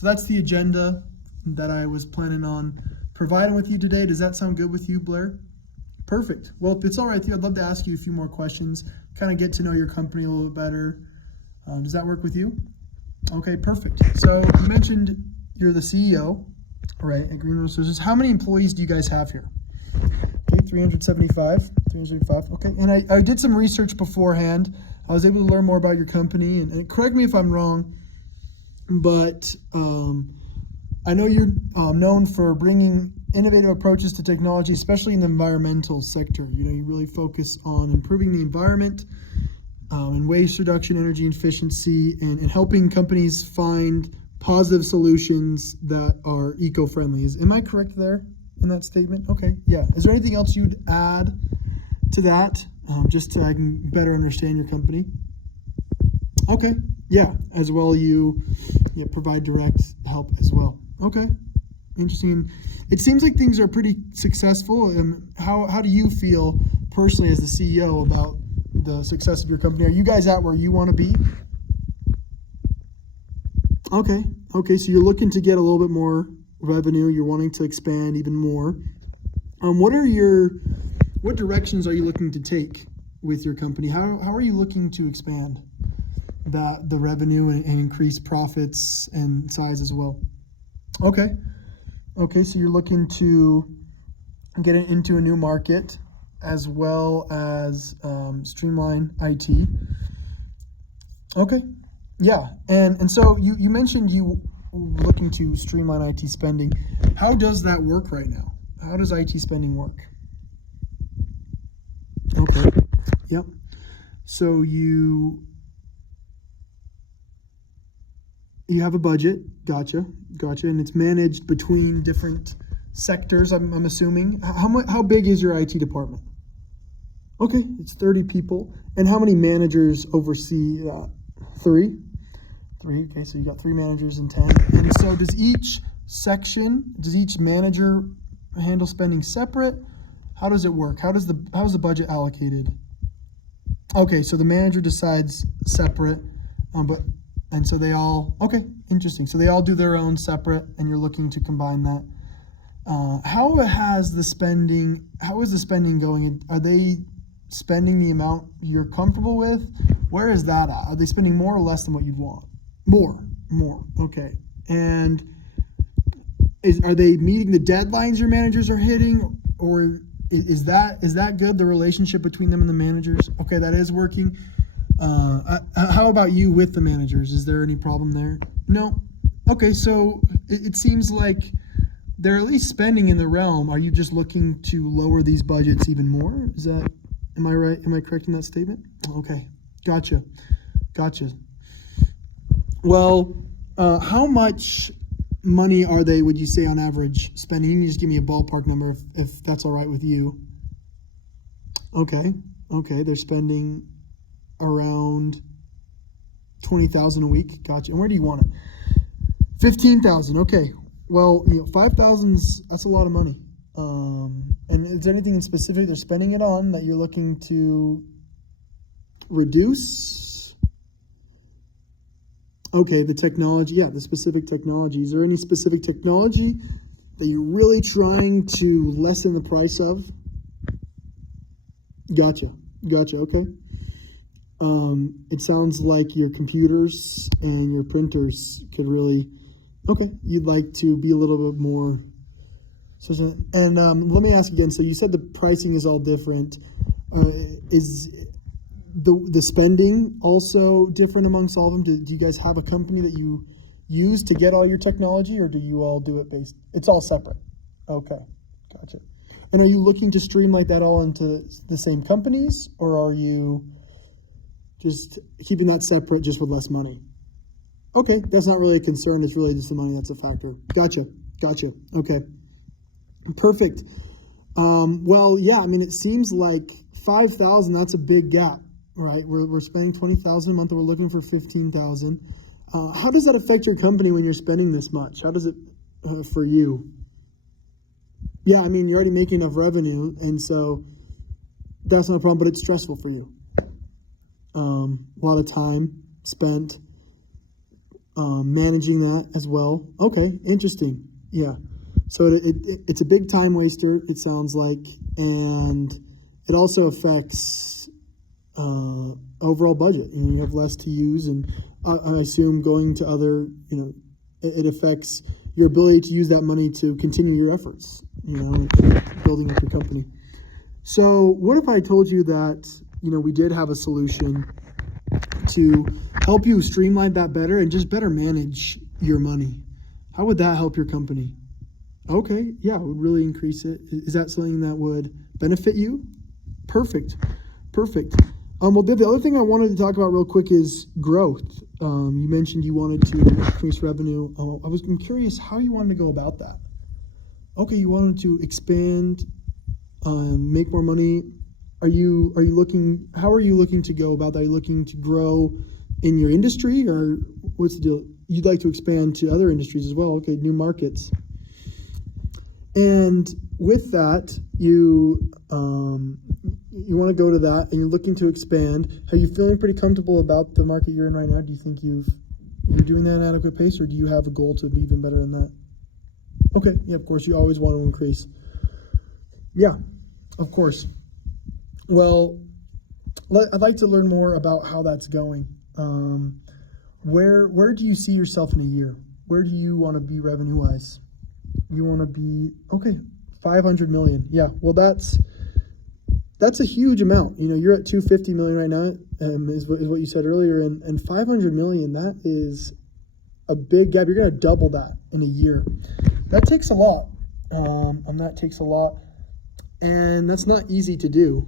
So that's the agenda that I was planning on providing with you today. Does that sound good with you, Blair? Perfect. Well, if it's all right with you, I'd love to ask you a few more questions, kind of get to know your company a little bit better. Does that work with you? Okay, perfect. So you mentioned you're the CEO, right, at Green Resources. How many employees do you guys have here? Okay, 375. Okay, and I did some research beforehand. I was able to learn more about your company, and correct me if I'm wrong, but I know you're known for bringing innovative approaches to technology, especially in the environmental sector. You really focus on improving the environment and waste reduction, energy efficiency, and helping companies find positive solutions that are eco-friendly. Am I correct there in that statement? Okay, yeah. Is there anything else you'd add to that, just so I can better understand your company? Okay, yeah. As well, you provide direct help as well. Okay, interesting. It seems like things are pretty successful. How do you feel personally as the CEO about the success of your company? Are you guys at where you want to be? Okay. So you're looking to get a little bit more revenue. You're wanting to expand even more. What directions are you looking to take with your company? How are you looking to expand the revenue and increase profits and size as well? Okay. So you're looking to get into a new market as well as streamline IT. Okay. Yeah. And so you mentioned you were looking to streamline IT spending. How does that work right now? How does IT spending work? Okay. Yep. So you have a budget. Gotcha. And it's managed between different sectors, I'm assuming. How big is your IT department? Okay, it's 30 people. And how many managers oversee that? Three. Okay, so you got 3 managers and 10. And so does each manager handle spending separate? How does it work? How's the budget allocated? Okay, so the manager decides separate, and so they all, okay, interesting. So they all do their own separate, and you're looking to combine that. How is the spending going? Are they spending the amount you're comfortable with? Where is that at? Are they spending more or less than what you'd want? More. Okay. And are they meeting the deadlines your managers are hitting, or is that good, the relationship between them and the managers? Okay, that is working. How about you with the managers? Is there any problem there? No. Okay, so it seems like they're at least spending in the realm. Are you just looking to lower these budgets even more? Am I right? Am I correct in that statement? Okay, gotcha. Well, how much money are they, would you say, on average spending? You can just give me a ballpark number if that's all right with you. Okay, they're spending around $20,000 a week. Gotcha. And where do you want it? $15,000. Okay. Well, $5,000, that's a lot of money. And is there anything in specific they're spending it on that you're looking to reduce? Okay, the technology. Yeah, the specific technology. Is there any specific technology that you're really trying to lessen the price of? Gotcha. Okay. It sounds like your computers and your printers could really, okay, you'd like to be a little bit more. And let me ask again, so you said the pricing is all different. Is the spending also different amongst all of them? Do you guys have a company that you use to get all your technology, or do you all do it it's all separate? Okay, gotcha. And are you looking to streamline that all into the same companies, or are you just keeping that separate just with less money? Okay, that's not really a concern. It's really just the money that's a factor. Gotcha. Okay, perfect. Well, yeah, I mean, it seems like 5,000, that's a big gap, right? We're spending 20,000 a month, and we're looking for 15,000. How does that affect your company when you're spending this much? How does it for you? Yeah, I mean, you're already making enough revenue, and so that's not a problem, but it's stressful for you. A lot of time spent managing that as well. Okay, interesting. Yeah. So it's a big time waster, it sounds like, and it also affects overall budget. You have less to use, and I assume going to other, it affects your ability to use that money to continue your efforts, and building up your company. So what if I told you that, we did have a solution to help you streamline that better and just better manage your money? How would that help your company? Okay, yeah, it would really increase it. Is that something that would benefit you? Perfect. Well, the other thing I wanted to talk about real quick is growth. You mentioned you wanted to increase revenue. I'm curious how you wanted to go about that. Okay, you wanted to expand, make more money. How are you looking to go about that? Are you looking to grow in your industry, or what's the deal? You'd like to expand to other industries as well. Okay, new markets. And with that, you want to go to that, and you're looking to expand. Are you feeling pretty comfortable about the market you're in right now? Do you think you're doing that at an adequate pace, or do you have a goal to be even better than that? Okay, yeah, of course, you always want to increase. Yeah, of course. Well, I'd like to learn more about how that's going. Where do you see yourself in a year? Where do you want to be revenue-wise? You want to be, 500 million. Yeah, well, that's a huge amount. You're at 250 million right now, is what you said earlier, and 500 million, that is a big gap. You're going to double that in a year. That takes a lot. And that's not easy to do.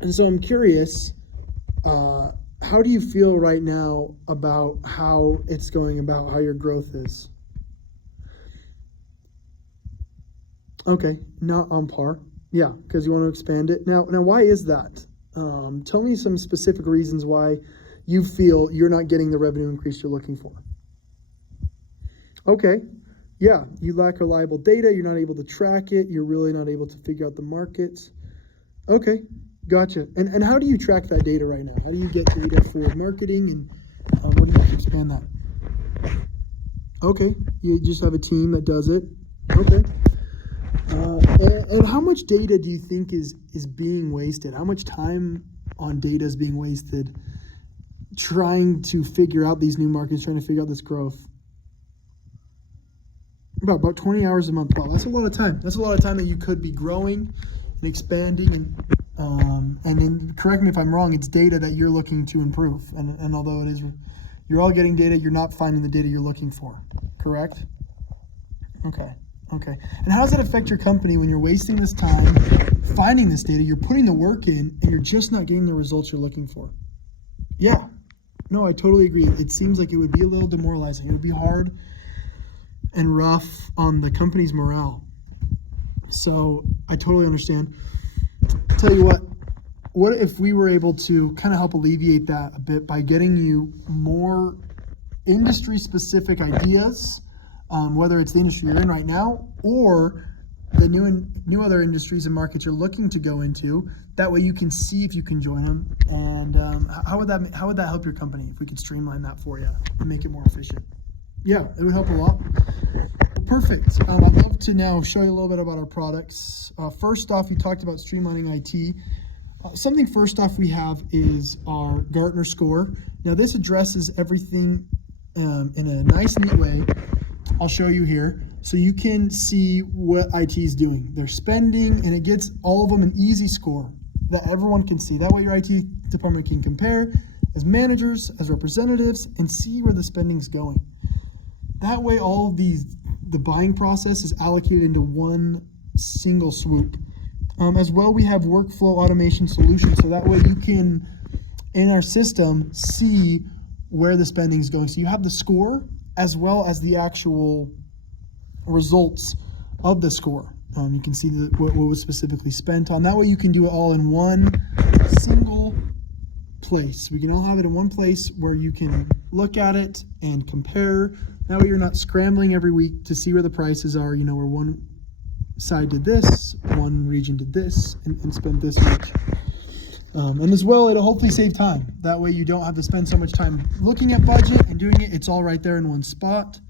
And so I'm curious, how do you feel right now about how it's going, about how your growth is? Okay, not on par. Yeah, because you want to expand it. Now, why is that? Tell me some specific reasons why you feel you're not getting the revenue increase you're looking for. Okay, yeah, you lack reliable data. You're not able to track it. You're really not able to figure out the markets. Okay, gotcha. And how do you track that data right now? How do you get data for marketing, and what do you have to expand that? Okay, you just have a team that does it. Okay. And how much data do you think is being wasted? How much time on data is being wasted trying to figure out these new markets, trying to figure out this growth? About 20 hours a month. Wow, that's a lot of time. That's a lot of time that you could be growing and expanding. And then, correct me if I'm wrong, it's data that you're looking to improve. And although it is, you're all getting data, you're not finding the data you're looking for. Correct? Okay. And how does that affect your company when you're wasting this time finding this data, you're putting the work in, and you're just not getting the results you're looking for? Yeah. No, I totally agree. It seems like it would be a little demoralizing. It would be hard and rough on the company's morale. So I totally understand. Tell you what if we were able to kind of help alleviate that a bit by getting you more industry-specific ideas, whether it's the industry you're in right now or the new other industries and markets you're looking to go into. That way you can see if you can join them. And how would that help your company if we could streamline that for you and make it more efficient? Yeah, it would help a lot. Perfect. I'd love to now show you a little bit about our products. First off, you talked about streamlining IT. Something first off we have is our Gartner score. Now this addresses everything in a nice, neat way. I'll show you here so you can see what IT is doing. They're spending, and it gets all of them an easy score that everyone can see. That way your IT department can compare as managers, as representatives, and see where the spending's going. That way all of the buying process is allocated into one single swoop. As well, we have workflow automation solutions, so that way you can, in our system, see where the spending is going. So you have the score as well as the actual results of the score. You can see what was specifically spent on. That way you can do it all in one single place. We can all have it in one place where you can look at it and compare. That way you're not scrambling every week to see where the prices are, where one side did this, one region did this, and spent this much. And as well, it'll hopefully save time. That way you don't have to spend so much time looking at budget and doing it. It's all right there in one spot.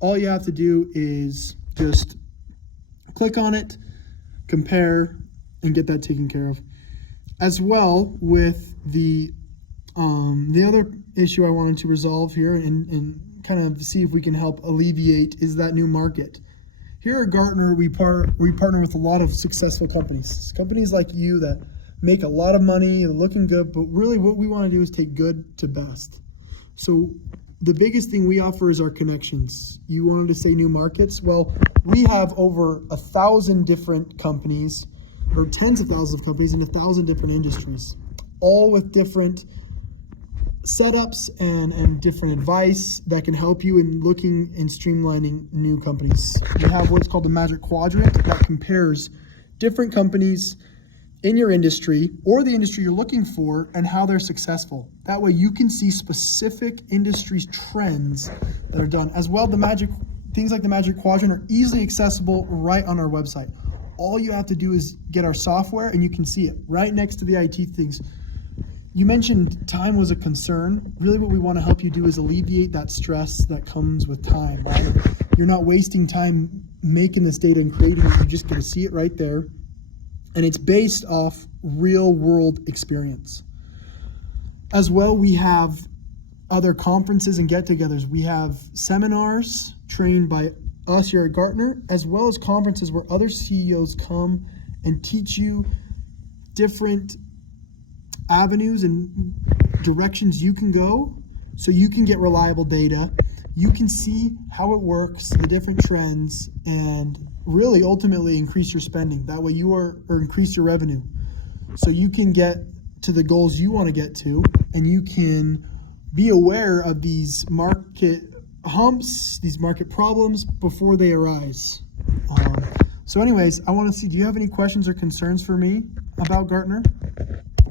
All you have to do is just click on it, compare, and get that taken care of. As well, with the other issue I wanted to resolve here and kind of see if we can help alleviate is that new market. Here at Gartner, we partner with a lot of successful companies like you that make a lot of money, they're looking good, but really what we want to do is take good to best. So the biggest thing we offer is our connections. You wanted to say new markets? Well, we have over 1,000 different companies, or tens of thousands of companies in 1,000 different industries, all with different setups and different advice that can help you in looking and streamlining new companies. We have what's called the Magic Quadrant that compares different companies in your industry or the industry you're looking for and how they're successful. That way you can see specific industry trends that are done. As well, things like the Magic Quadrant are easily accessible right on our website. All you have to do is get our software and you can see it right next to the IT things. You mentioned time was a concern. Really what we want to help you do is alleviate that stress that comes with time, right? You're not wasting time making this data and creating it. You just get to see it right there. And it's based off real world experience. As well, we have other conferences and get-togethers. We have seminars trained by us here at Gartner, as well as conferences where other CEOs come and teach you different avenues and directions you can go so you can get reliable data. You can see how it works, the different trends, and really ultimately increase your spending. That way or increase your revenue. So you can get to the goals you want to get to, and you can be aware of these market humps, these market problems before they arise. So anyways, I want to see, do you have any questions or concerns for me about Gartner?